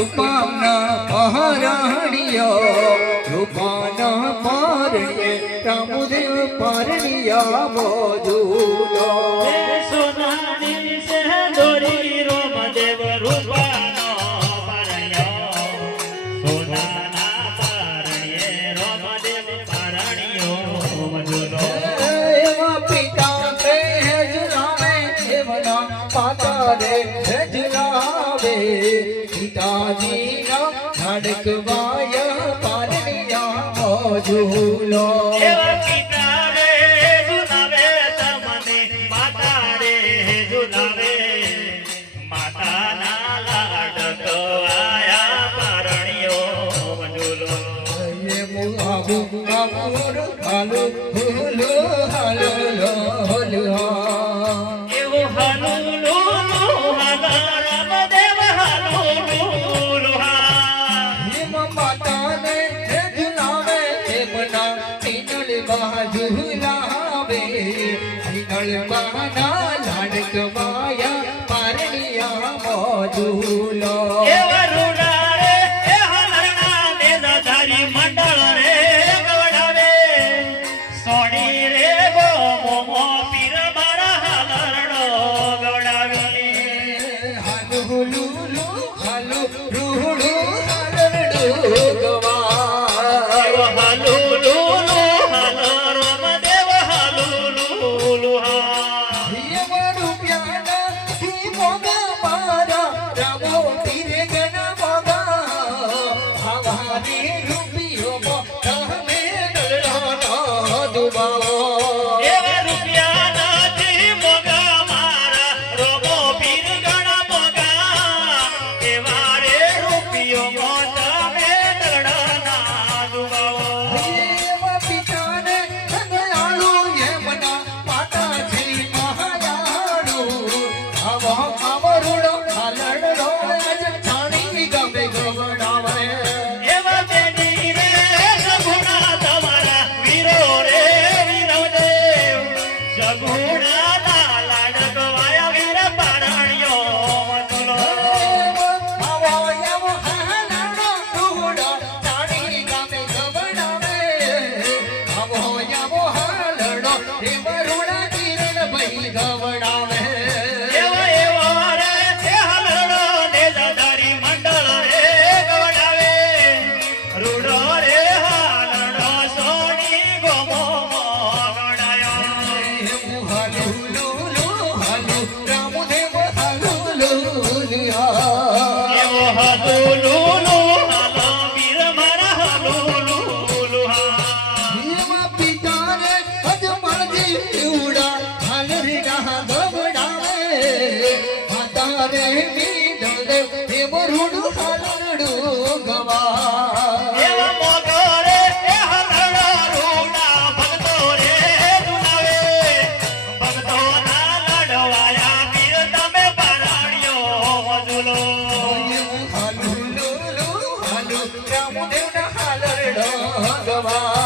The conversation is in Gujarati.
રૂપાના મહારાણીયા રૂપાના પારણીએ રામદેવ પારણીયા મોજુલો સોનાની સેંદોરી રામદેવ રૂપાનો પારણ્યો સોનાના પારણીએ રામદેવ પારણ્યો મોજુલો એવા પિતા તે ઝુલાવે એવના માતા રે ઝુલાવે પિતાજીના ધડકવાય પારણીયા મોજુલો એવા પિતા રે ઝુલાવે તમને માતા રે ઝુલાવે માતાના લાડકવાયા પારણ્યો મોજુલો હાલો હુલો હાલો લો એવો હાલો લો રામદેવ હાલો લો હિમ માતાને ઝુલાવે એમના પિનળ ઝુલાવે પિનળ બાના લાડકવાયા પારણીયા મોજુલો એવા રૂડા રે એ હલરણા દેદાધારી મંડળ રે ગવડાવે સોણી રે મોમો પીર મારા હલરણો ગવડાવે હાલો હુલુલુ હાલો રૂડુ હાલરડુ ગવા એવો હાલો લો હાલો રામદેવ હાલો લો હિમ રૂપિયાના થી મોગા મારા રામો તીરે ગણા મોગા હવારી રૂપિયો તમે ડળાના દુબાવો એવા રૂપિયા નથી મોગા મારા રોમો પીર ગણા મોગા એવા રે રૂપિયો મોટા મેળના દુબાવો એવા પિતાને સંગયાળુ એમના માતાજી મહાયાળુ આવો આવરુડો હાલડો આજ છાણી ગમે ગવડાવે એવા બેની રે સગુણા તમારા વીરો રે વીરદેવ સગુણા ના લાડકવાયા વીર પારણ્યો મધુલો આવો આવો હાલડો રૂડો છાણી ગમે ગવડાવે આવો આવો હાલડો એ વરુણા કિરણ ભઈ ગવડાવે એવો એવો રે તે હલડો દેદાધારી મંડળ રે ગવડાવે રૂડો રે હાલડો સોની ગોમો ગવડાયો હાલો લુલુ હાલો રામદેવ હાલો લુલિયા એવો હાલો લુલુ હાલો વીર મારા હાલો લુલુ એવા પિતાને અજમાજી ઉડા હાલરીના ગવડાવે માતારે નીડલે એ વરુડું હાલરડું ગવા એવા મોગો રે એ હલડો રૂડા ભક્તો રે ઝુલાવે ભક્તોના લડવાયા વીર તમે પારણ્યો મજુલો હાલો લુલુ હાલો રામદેવના હાલરડો ગવા